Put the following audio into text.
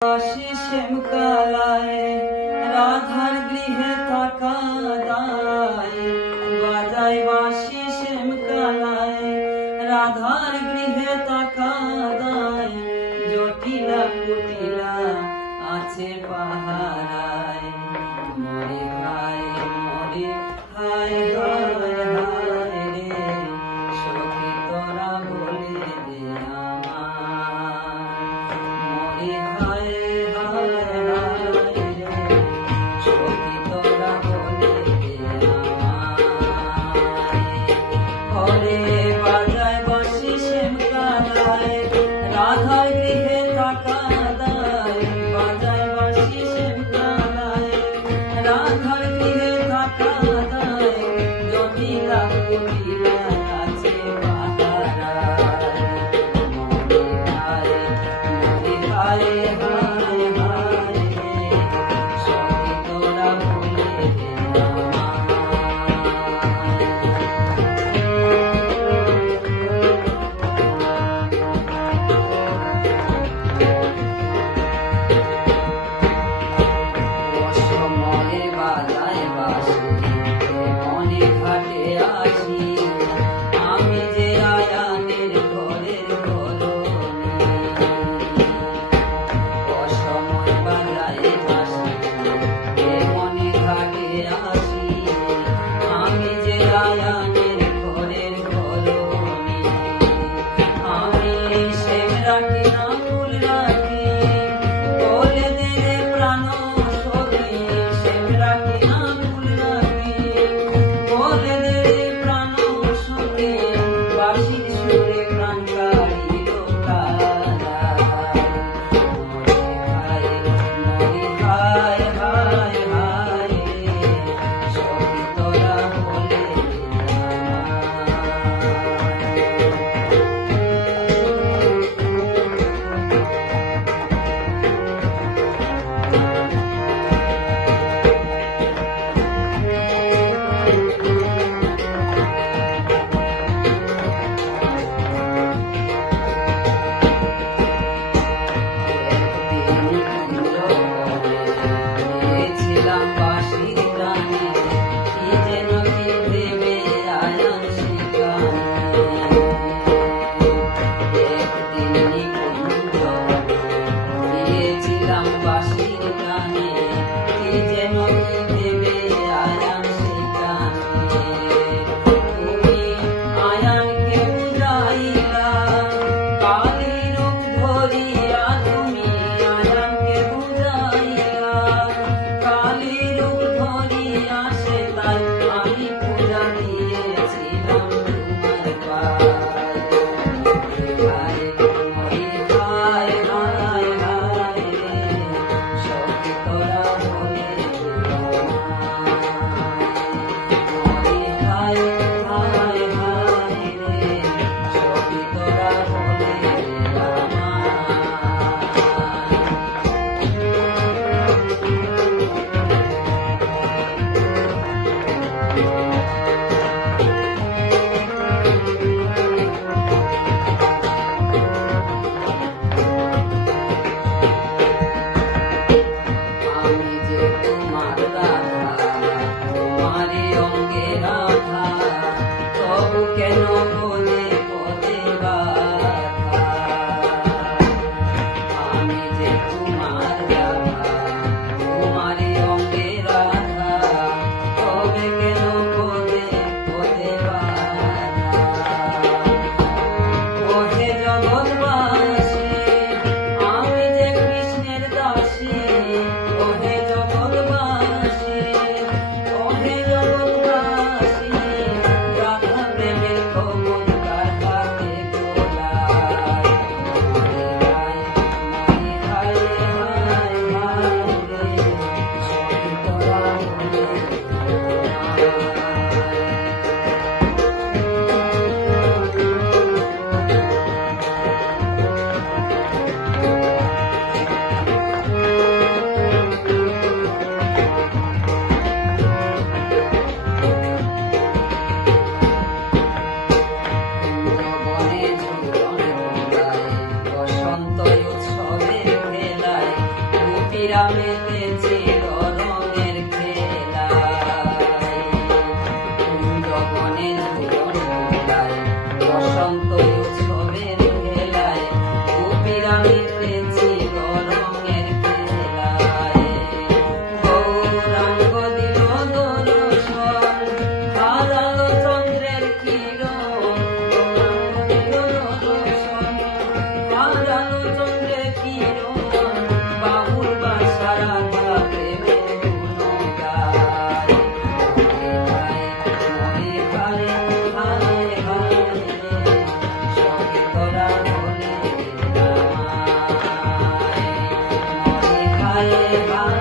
বাসি শ্যামকালায় রাধার গৃহে থাকা দায়, বাজায় বাসি শ্যামকালায় রাধার গৃহে থাকা দায়, জটিলা কুটিলা আছে পাহারায়, মরে হায় হায় হায় হায় রে, সখী তোরা বলে দে আমায়, মরে হায় হায় হায় রে, সখী তোরা বলে দে আমায়। ঘরে বাজায় বাঁশি শ্যামকালায় রাধার গৃহে থাকা দায়, বাজায় বাঁশি শ্যামকালায় রাধার গৃহে থাকা দায়, জটিলা কুটিলা আছে পাহারায়, মরে হায় হায় হায় হায় রে, সখী তোরা বলে দে অসময়ে বাজায় বাঁশি, মনে ঘাটে আসি, আমি যে আয়ানের ঘরের কলোনি। অসময় বাজায় বাঁশি, মনে ঘাটে আসি, আমি যে আয়ানের ঘরের কলোনি। আমি শ্যাম রাখি না ফুল রাখি, বলে দে রে প্রাণ সখী, শ্যাম রাখি না ফুল রাখি, বলে দে রে প্রাণ সখী, বাঁশির সুরে প্রাণ কাড়িল কারায়, মরে হায় হায় হায় রে, সখী তোরা বলে দে ছিলাম বাঁশির গানে, কি যেন কি ভেবে আয়ান সেখানে। একদিন নিকুঞ্জ গিয়েছিলাম বাঁশির গানে, কি যেন কি ভেবে আয়ান সেখানে। তুমি আয়ানকে বুঝাইলা কালী রূপ ধরিয়া, তুমি আয়ানকে বুঝাইলা কালী রূপ ধরিয়া, সে তাই আমি পূজা দিয়েছিলাম তোমার পায়ে। মরে হায় হায় হায় রে, সখী তোরা বলে দে আমায়, মরে হায় হায় হায় রে, সখী তোরা বলে দে আমায়। আমি যে তোমার রাধা, তোমারই অঙ্গে রাধা, তবু কেন পদে পদে বাধা। আমি যে তোমার রাধা, তোমারই অঙ্গে রাধা, তবে কেন পদে পদে বাধা। ওহে জগৎবাসী, আমি যে কৃষ্ণের দাসী, ওহে জগৎবাসী, ওহে জগৎবাসী, রাধা প্রেমের খবর কার কাছে গোলায়। মরে হায় হায় হায় গোপীরা মেতেছিল রঙের খেলায়, কুঞ্জবনে ঝুলন দোলায়, বসন্ত উৎসবের খেলায়, গোপীরা মেতেছিল রঙের খেলায়। গৌরাঙ্গ দিল দর্শন, হারালো চন্দ্রের কিরণ, গৌরাঙ্গ দিল দর্শন, হারালো চন্দ্রের কিরণ, বাহুর বাসা রাধা প্রেমের গুণগান। মনে হায় হায় হায়, সখী তোরা হলে আমায়। মনে হায় হায়